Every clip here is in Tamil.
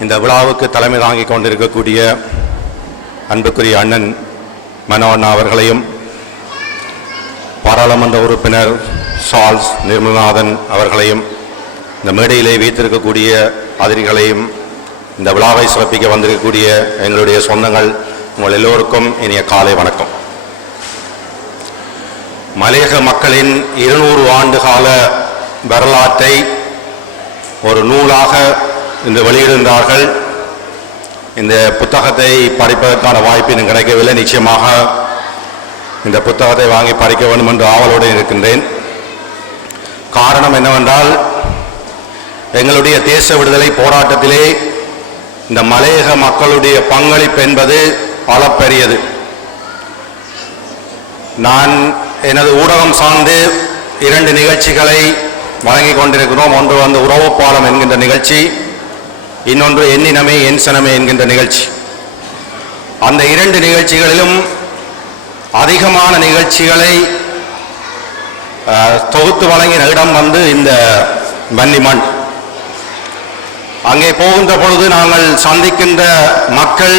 இந்த விழாவுக்கு தலைமை தாங்கிக் கொண்டிருக்கக்கூடிய அன்புக்குரிய அண்ணன் மனோண்ணா அவர்களையும் பாராளுமன்ற உறுப்பினர் சால்ஸ் நிர்மலநாதன் அவர்களையும் இந்த மேடையிலே வைத்திருக்கக்கூடிய அதிரிகளையும் இந்த விழாவை சிறப்பிக்க வந்திருக்கக்கூடிய எங்களுடைய சொந்தங்கள் உங்கள் எல்லோருக்கும் இனிய காலை வணக்கம். மலையக மக்களின் இருநூறு ஆண்டு கால வரலாற்றை ஒரு நூலாக இன்று வெளியிடுகின்றார்கள். இந்த புத்தகத்தை படிப்பதற்கான வாய்ப்பு எனக்கு கிடைக்கவில்லை. நிச்சயமாக இந்த புத்தகத்தை வாங்கி படிக்க வேண்டும் என்று ஆவலோடு இருக்கின்றேன். காரணம் என்னவென்றால் எங்களுடைய தேச விடுதலை போராட்டத்திலே இந்த மலையக மக்களுடைய பங்களிப்பு என்பது அளப்பெரியது. நான் எனது ஊடகம் சார்ந்து இரண்டு நிகழ்ச்சிகளை வழங்கி கொண்டிருக்கிறோம். ஒன்று வந்து உறவு பாலம் என்கின்ற நிகழ்ச்சி இன்னொன்று எண்ணினமே என் சனமே என்கின்ற நிகழ்ச்சி. அந்த இரண்டு நிகழ்ச்சிகளிலும் அதிகமான நிகழ்ச்சிகளை தொகுத்து வழங்கின இடம் வந்து இந்த வன்னிமண் அங்கே போகின்ற பொழுது நாங்கள் சந்திக்கின்ற மக்கள்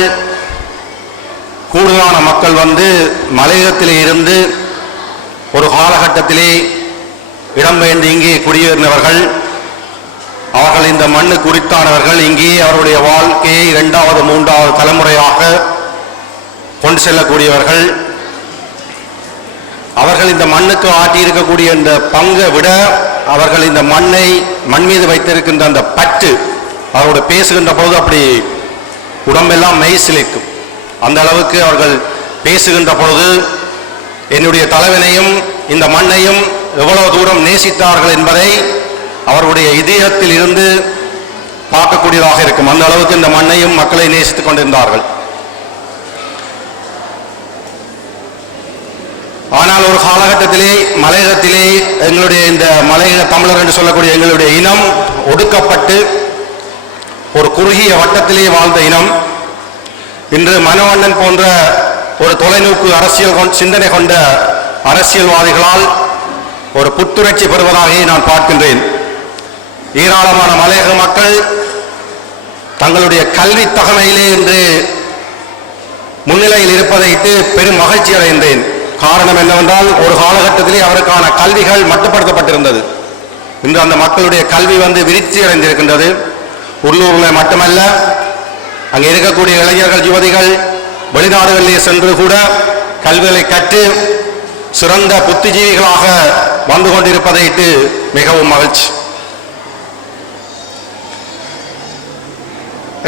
கூடுதலான மக்கள் வந்து மலையகத்திலே இருந்து ஒரு காலகட்டத்திலே இடம்பெயர்ந்து இங்கே குடியேறினவர்கள். அவர்கள் இந்த மண்ணு குறித்தானவர்கள் இங்கே அவருடைய வாழ்க்கையை இரண்டாவது மூன்றாவது தலைமுறையாக கொண்டு செல்லக்கூடியவர்கள். அவர்கள் இந்த மண்ணுக்கு ஆட்டியிருக்கக்கூடிய இந்த பங்கை விட அவர்கள் இந்த மண்ணை மண் மீது வைத்திருக்கின்ற அந்த பற்று அவரோட பேசுகின்ற பொழுது அப்படி உடம்பெல்லாம் மெய் சிலைக்கும் அந்த அளவுக்கு அவர்கள் பேசுகின்ற பொழுது என்னுடைய தலைவனையும் இந்த மண்ணையும் எவ்வளவு தூரம் நேசித்தார்கள் என்பதை அவருடைய இதயத்தில் இருந்து பார்க்கக்கூடியதாக இருக்கும். அந்த அளவுக்கு இந்த மண்ணையும் மக்களை நேசித்துக் கொண்டிருந்தார்கள். ஆனால் ஒரு காலகட்டத்திலே மலையகத்திலே எங்களுடைய இந்த மலையக தமிழர் என்று சொல்லக்கூடிய எங்களுடைய இனம் ஒடுக்கப்பட்டு ஒரு குறுகிய வட்டத்திலே வாழ்ந்த இனம். இன்று மனவண்ணன் போன்ற ஒரு தொலைநோக்கு அரசியல் கொண்- சிந்தனை கொண்ட அரசியல்வாதிகளால் ஒரு புத்துணர்ச்சி பெறுவதாகவே நான் பார்க்கின்றேன். ஏராளமான மலையக மக்கள் தங்களுடைய கல்வி தகமையிலே என்று முன்னிலையில் இருப்பதையிட்டு பெரும் மகிழ்ச்சி அடைந்தேன் காரணம் என்னவென்றால் ஒரு காலகட்டத்திலே அவருக்கான கல்விகள் மட்டுப்படுத்தப்பட்டிருந்தது. இன்று அந்த மக்களுடைய கல்வி வந்து விருத்தி அடைந்திருக்கின்றது. உள்ளூரில் மட்டுமல்ல அங்கே இருக்கக்கூடிய இளைஞர்கள் யுவதிகள் வெளிநாடுகளிலே சென்று கூட கல்விகளை கற்று சிறந்த புத்திஜீவிகளாக வந்து கொண்டிருப்பதையிட்டு மிகவும் மகிழ்ச்சி.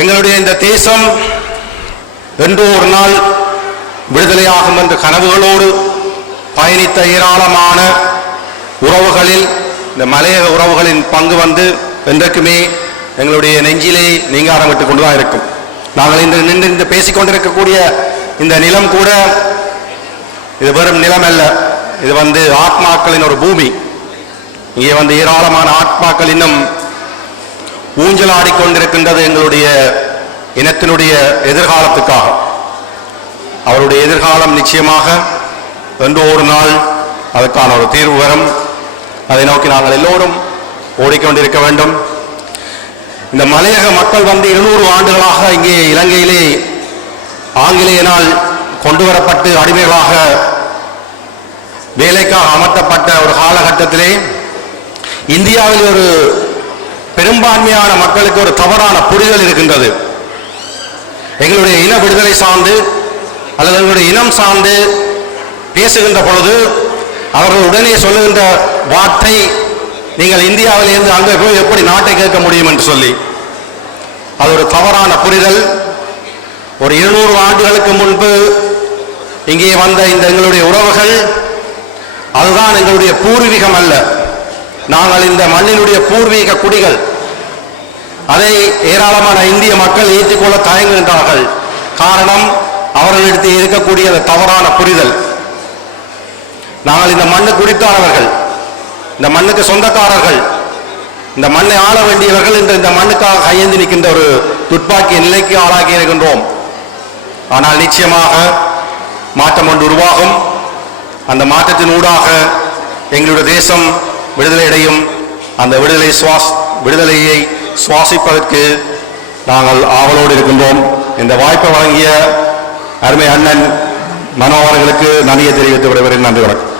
எங்களுடைய இந்த தேசம் என்று ஒரு நாள் விடுதலையாகும் என்ற கனவுகளோடு பயணித்த ஏராளமான உறவுகளில் இந்த மலையக உறவுகளின் பங்கு வந்து என்றைக்குமே எங்களுடைய நெஞ்சிலே நீங்க ஆரம்பித்துக் கொண்டு தான் இருக்கும். நாங்கள் இன்று நின்று இந்த பேசிக்கொண்டிருக்கக்கூடிய இந்த நிலம் கூட இது வெறும் நிலம் அல்ல. இது வந்து ஆத்மாக்களின் ஒரு பூமி. இங்கே வந்து ஏராளமான ஆத்மாக்கள் இன்னும் ஊஞ்சலாடி கொண்டிருக்கின்றது எங்களுடைய இனத்தினுடைய எதிர்காலத்துக்காக. அவருடைய எதிர்காலம் நிச்சயமாக என்று ஒரு நாள் அதுக்கான ஒரு தீர்வு வரும். அதை நோக்கி நாங்கள் எல்லோரும் ஓடிக்கொண்டிருக்க வேண்டும். இந்த மலையக மக்கள் வந்து இருநூறு ஆண்டுகளாக இங்கே இலங்கையிலே ஆங்கிலேயனால் கொண்டு வரப்பட்டு அடிமைகளாக வேலைக்காக அமர்த்தப்பட்ட ஒரு காலகட்டத்திலே இந்தியாவில் ஒரு பெரும்பான்மையான மக்களுக்கு ஒரு தவறான புரிதல் இருக்கின்றது. எங்களுடைய இன விடுதலை சார்ந்து அல்லது எங்களுடைய இனம் சார்ந்து பேசுகின்ற பொழுது அவர்கள் உடனே சொல்லுகின்ற வார்த்தை நீங்கள் இந்தியாவிலிருந்து அங்கே போய் எப்படி நாட்டை கேட்க முடியும்? என்று சொல்லி. அது ஒரு தவறான புரிதல். ஒரு இருநூறு ஆண்டுகளுக்கு முன்பு இங்கே வந்த இந்த எங்களுடைய உறவுகள் அதுதான் எங்களுடைய பூர்வீகம் அல்ல. நாங்கள் இந்த மண்ணினுடைய பூர்வீக குடிகள். அதை ஏராளமான இந்திய மக்கள் ஏற்றுக்கொள்ள தயங்குகின்றார்கள் காரணம் அவர்களிடத்தில் இருக்கக்கூடிய அந்த தவறான புரிதல். நாங்கள் இந்த மண்ணு குடித்தானவர்கள். இந்த மண்ணுக்கு சொந்தக்காரர்கள். இந்த மண்ணை ஆள வேண்டியவர்கள் இன்று இந்த மண்ணுக்காக கையேந்தி நிற்கின்ற ஒரு துப்பாக்கிய நிலைக்கு ஆளாகி இருக்கின்றோம் ஆனால் நிச்சயமாக மாற்றம் ஒன்று உருவாகும். அந்த மாற்றத்தின் ஊடாக எங்களுடைய தேசம் விடுதலை அடையும் அந்த விடுதலை சுவாஸ் விடுதலையை சுவாசிப்பதற்கு நாங்கள் ஆவலோடு இருக்கின்றோம். இந்த வாய்ப்பை வழங்கிய அருமை அண்ணன் மனோ அவர்களுக்கு நன்றியை தெரிவித்து விடுவேன் நன்றி வணக்கம்.